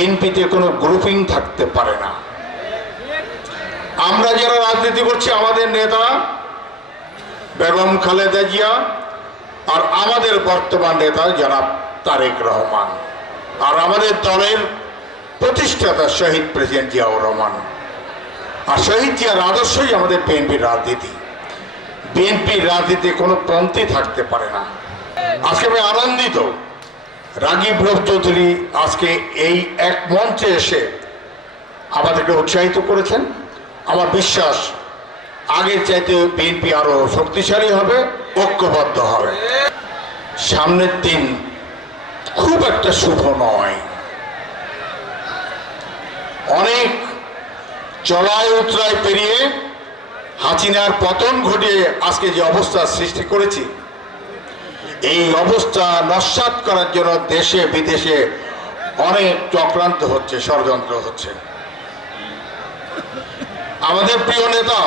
বিএনপিতে কোনো গ্রুপিং থাকতে পারে না। আমরা যারা রাজনীতি করছি, আমাদের নেতা বেগম খালেদা জিয়া আর আমাদের বর্তমান নেতা জনাব তারেক রহমান, আর আমাদের দলের প্রতিষ্ঠাতা শহীদ প্রেসিডেন্ট জিয়াউর রহমান। আর শহীদ জিয়ার আদর্শই আমাদের বিএনপির রাজনীতি। বিএনপির রাজনীতিতে কোনো পন্থী থাকতে পারে না। আজকে আমি আনন্দিত, রাগিব চৌধুরী আজকে এই এক মঞ্চে এসে আমাদেরকে উৎসাহিত করেছেন। আমার বিশ্বাস আগের চাইতে বিএনপি আরো শক্তিশালী হবে, ঐক্যবদ্ধ হবে। সামনের দিন খুব একটা শুভ নয়। অনেক চড়াই উতরাই পেরিয়ে হাসিনার পতন ঘটিয়ে আজকে যে অবস্থা সৃষ্টি করেছি, এই অবস্থা নস্যাৎ করার জন্য দেশে বিদেশে অনেক চক্রান্ত হচ্ছে, ষড়যন্ত্র হচ্ছে। আমাদের প্রিয় নেতা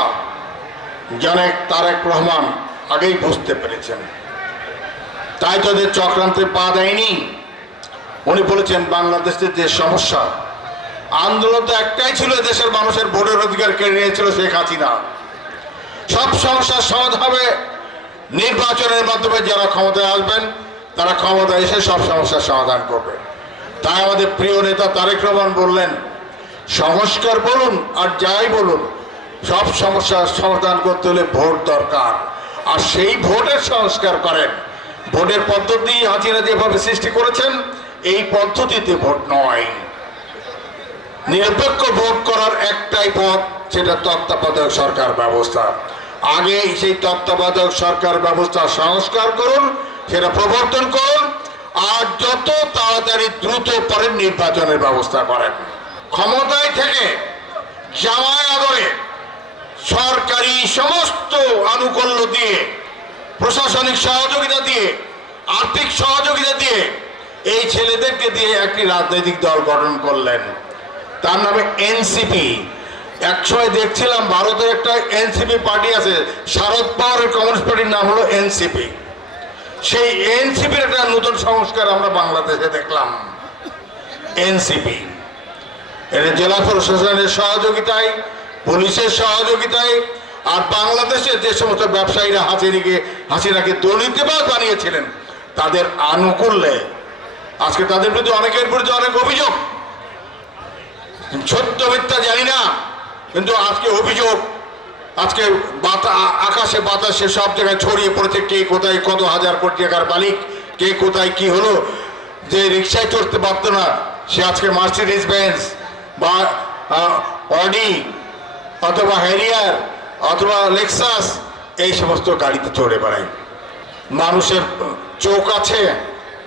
জনাব তারেক রহমান আগেই বুঝতে পেরেছেন, তাই তাদের চক্রান্তে পা দেয়নি। উনি বলেছেন বাংলাদেশের যে সমস্যা, আন্দোলন তো একটাই ছিল, দেশের মানুষের ভোটের অধিকার কেড়ে নিয়েছিল শেখ হাসিনা। সব সমস্যার সমাধান হবে নির্বাচনের মাধ্যমে। যারা ক্ষমতায় আসবেন তারা ক্ষমতায় এসে সব সমস্যার সমাধান করবে। তাই আমাদের প্রিয় নেতা তারেক রহমান বললেন, সংস্কার বলুন আর যাই বলুন, সব সমস্যার সমাধান করতে হলে ভোট দরকার। আর সেই ভোটের সংস্কার করেন। ভোটের পদ্ধতি হাসিনা যেভাবে সৃষ্টি করেছেন, এই পদ্ধতিতে ভোট নয়। নিরপেক্ষ ভোট করার একটাই পথ, সেটা তত্ত্বাবধায়ক সরকার ব্যবস্থা। আগে সেই তত্ত্বাবধায়ক সরকার ব্যবস্থা সংস্কার করুন, সেটা প্রবর্তন করুন, আর যত তাড়াতাড়ি দ্রুত পরে নির্বাচনের ব্যবস্থা করেন। ক্ষমতায় থেকে জামায় আদরে সরকারি সমস্ত আনুকূল্য দিয়ে, প্রশাসনিক সহযোগিতা দিয়ে, আর্থিক সহযোগিতা দিয়ে এই ছেলেদেরকে দিয়ে একটি রাজনৈতিক দল গঠন করলেন, তার নামে এনসিপি। একসময় দেখছিলাম ভারতের একটা এনসিপি পার্টি আছে, শারদ পাওয়ারের কমিউনিস্ট পার্টির নাম হলো এনসিপি। সেই এনসিপির একটা নতুন সংস্কার আমরা বাংলাদেশে দেখলাম, এনসিপি। এটা জেলা প্রশাসনের সহযোগিতায়, পুলিশের সহযোগিতায়, আর বাংলাদেশের যে সমস্ত ব্যবসায়ীরা হাসিনাকে দুর্নীতিবাজ বানিয়েছিলেন তাদের আনুকূল্যে আজকে তাদের বিরুদ্ধে অনেকের বিরুদ্ধে অনেক অভিযোগ। সত্য মিথ্যা জানি না, কিন্তু আজকে অভিযোগ আজকে আকাশে বাতাসে সব জায়গায় ছড়িয়ে পড়েছে। কে কোথায় কত হাজার কোটি টাকার মালিক, কে কোথায় কি হলো। যে রিক্সায় চড়তে পারতো না, সে আজকে মার্সিডিজ বেঞ্জ বা অডি অথবা হ্যারিয়ার অথবা লেক্সাস এই সমস্ত গাড়িতে চড়ে বেড়ায়। মানুষের চোখ আছে,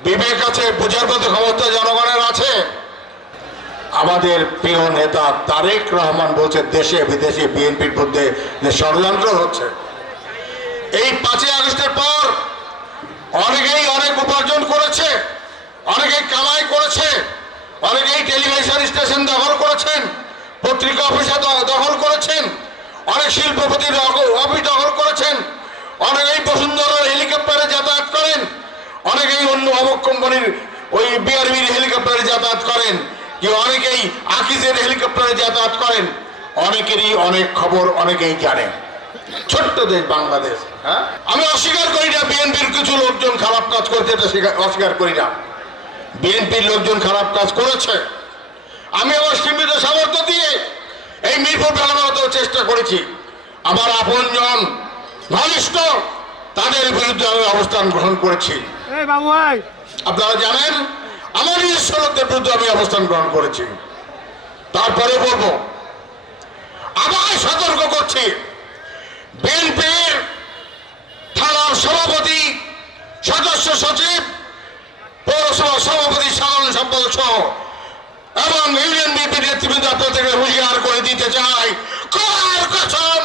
বিবেক আছে, বোঝার মতো ক্ষমতা জনগণের আছে। আমাদের প্রিয় নেতা তারেক রহমান বলছে দেশে বিদেশে বিএনপির মধ্যে যে ষড়যন্ত্র হচ্ছে। এই 5ই আগস্টের পর অনেকেই অনেক উপার্জন করেছে, অনেকেই কামাই করেছে, অনেকেই টেলিভিশন স্টেশন দখল করেছেন, পত্রিকা অফিস দখল করেছেন, অনেক শিল্পপতির অফিস দখল করেছেন, অনেকেই বসুন্ধরার হেলিকপ্টারে যাতায়াত করেন, অনেকেই অন্য অমুক কোম্পানির ওই বিআরবির হেলিকপ্টারে যাতায়াত করেন, কি অনেকেই আকিজের হেলিকপ্টারে যাতায়াত করেন। অনেকেরই অনেক খবর অনেকেই জানেন। ছোট্ট দেশ বাংলাদেশ। হ্যাঁ, আমি অস্বীকার করি না বিএনপির কিছু লোকজন খারাপ কাজ করছে, এটা অস্বীকার করি না। বিএনপির লোকজন খারাপ কাজ করেছে। আমি আমার সীমিত সামর্থ্য দিয়ে এই মিরপুর ফেলানোর চেষ্টা করেছি। আমার আপনজন ঘনিষ্ঠ তাদের বিরুদ্ধে আমি অবস্থান গ্রহণ করেছি। আপনারা জানেন আমার নিজস্ব লোকদের বিরুদ্ধে আমি অবস্থান গ্রহণ করেছি। তারপরে বলবো, আবার সতর্ক করছি, বিএনপির থানার সভাপতি, সদস্য সচিব, পৌরসভা সভাপতি, সাধারণ সম্পাদক সহ এবং ইউনিয়ন বিএনপি নেতৃবৃন্দ আপনাদেরকে হুঁশিয়ার করে দিতে চাই, খোদার কসম,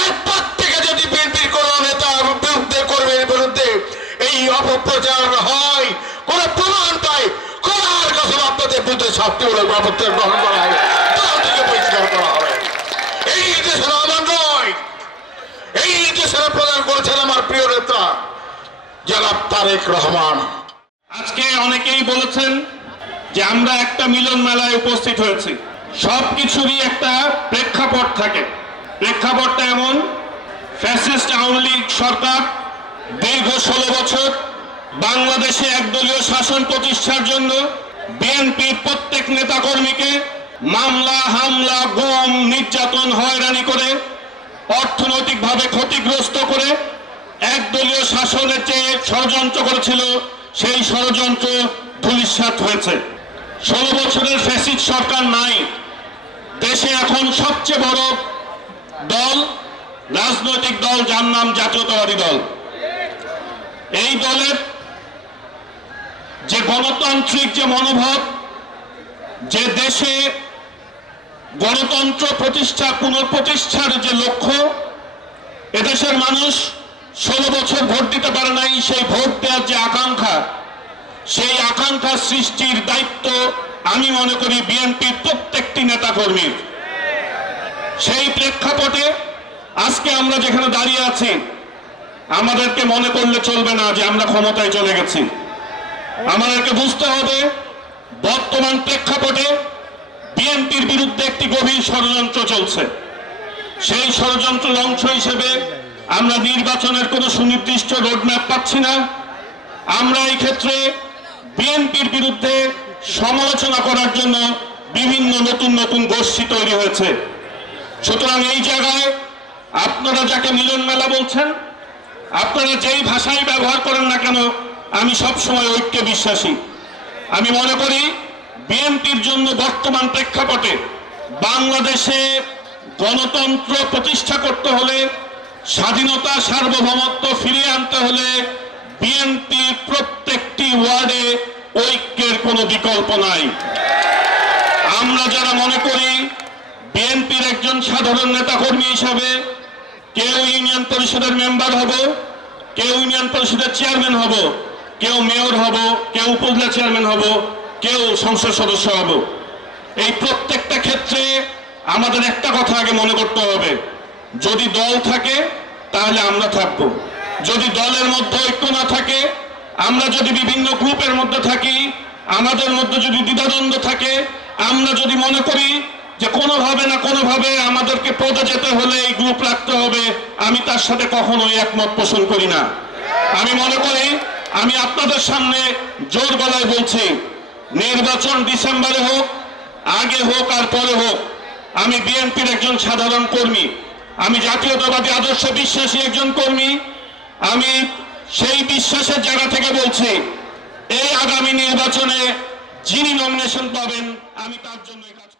এরপর থেকে যদি বিএনপির কোন নেতা বিরুদ্ধে, কর্মীর বিরুদ্ধে এই অপপ্রচার হয়, কোন প্রমাণ পায়, খোদার কসম আপনাদের বিরুদ্ধে শাস্তিমূলক ব্যবস্থা গ্রহণ করা হবে, তার থেকে বহিষ্কার করা হবে। এই নির্দেশনা আমার নয়, এই নির্দেশনা প্রদান করেছেন আমার প্রিয় নেতা জনাব তারেক রহমান। আজকে অনেকেই বলেছেন যে আমরা একটা মিলন মেলায় উপস্থিত হয়েছি। সবকিছুরই একটা প্রেক্ষাপট থাকে। প্রেক্ষাপটটা এমন, ফ্যাসিস্ট আওয়ামী লীগ সরকার দীর্ঘ 16 বছর বাংলাদেশে একদলীয় শাসন প্রতিষ্ঠার জন্য বিএনপির প্রত্যেক নেতাকর্মীকে মামলা, হামলা, গুম, নির্যাতন, হয়রানি করে অর্থনৈতিকভাবে ক্ষতিগ্রস্ত করে একদলীয় শাসনের যে ষড়যন্ত্র করেছিল, সেই ষড়যন্ত্র ধূলিসাৎ হয়েছে। 16 বছরের ফ্যাসিস্ট সরকার নাই। দেশে এখন সবচেয়ে বড় দল, রাজনৈতিক দল, যার নাম জাতীয়তাবাদী দল। এই দলের যে গণতান্ত্রিক যে মনোভাব, যে দেশে গণতন্ত্র প্রতিষ্ঠা, পুনঃপ্রতিষ্ঠার যে লক্ষ্য, এদেশের মানুষ 16 বছর ভোট দিতে পারে নাই, সেই ভোট দেওয়ার যে আকাঙ্ক্ষা, সেই আকাঙ্ক্ষা সৃষ্টির দায়িত্ব আমি মনে করি বিএনপির প্রত্যেকটি নেতাকর্মীর। সেই প্রেক্ষাপটে আজকে আমরা যেখানে দাঁড়িয়ে আছি, আমাদেরকে মনে করলে চলবে না যে আমরা ক্ষমতায় চলে গেছি। আমাদেরকে বুঝতে হবে বর্তমান প্রেক্ষাপটে বিএনপির বিরুদ্ধে একটি গভীর ষড়যন্ত্র চলছে। সেই ষড়যন্ত্রের অংশ হিসেবে আমরা নির্বাচনের কোনো সুনির্দিষ্ট রোডম্যাপ পাচ্ছি না। আমরা এই ক্ষেত্রে বিএনপির বিরুদ্ধে সমালোচনা করার জন্য বিভিন্ন নতুন নতুন গোষ্ঠী তৈরি হয়েছে। সুতরাং এই জায়গায় আপনারা যাকে মিলন মেলা বলছেন, আপনারা যেই ভাষাই ব্যবহার করেন না কেন, আমি সবসময় ঐক্যে বিশ্বাসী। আমি মনে করি বিএনপির জন্য বর্তমান প্রেক্ষাপটে বাংলাদেশে গণতন্ত্র প্রতিষ্ঠা করতে হলে, স্বাধীনতা, সার্বভৌমত্ব ফিরিয়ে আনতে হলে বিএনপির প্রত্যেকটি ওয়ার্ডে ঐক্যের কোনো বিকল্প নাই। আমরা যারা মনে করি বিএনপির একজন সাধারণ নেতাকর্মী হিসাবে কেউ ইউনিয়ন পরিষদের মেম্বার হব, কেউ ইউনিয়ন পরিষদের চেয়ারম্যান হব, কেউ মেয়র হব, কেউ উপজেলা চেয়ারম্যান হব, কেউ সংসদ সদস্য হব, এই প্রত্যেকটা ক্ষেত্রে আমাদের একটা কথা আগে মনে করতে হবে, যদি দল থাকে তাহলে আমরা থাকবো। যদি দলের মধ্যে ঐক্য না থাকে, আমরা যদি বিভিন্ন গ্রুপের মধ্যে থাকি, আমাদের মধ্যে যদি দ্বিধাদ্বন্দ্ব থাকে, আমরা যদি মনে করি যে কোনোভাবে না কোনোভাবে আমাদেরকে পদে যেতে হলে এই গ্রুপ রাখতে হবে, আমি তার সাথে কখনোই একমত পোষণ করি না। আমি মনে করি, আমি আপনাদের সামনে জোর গলায় বলছি, নির্বাচন ডিসেম্বরে হোক, আগে হোক আর পরে হোক, আমি বিএনপির একজন সাধারণ কর্মী, আমি জাতীয়তাবাদী আদর্শে বিশ্বাসী একজন কর্মী। আমি সেই বিশ্বাসের জায়গা থেকে বলছি, এই আগামী নির্বাচনে যিনি নমিনেশন পাবেন, আমি তার জন্য কাজ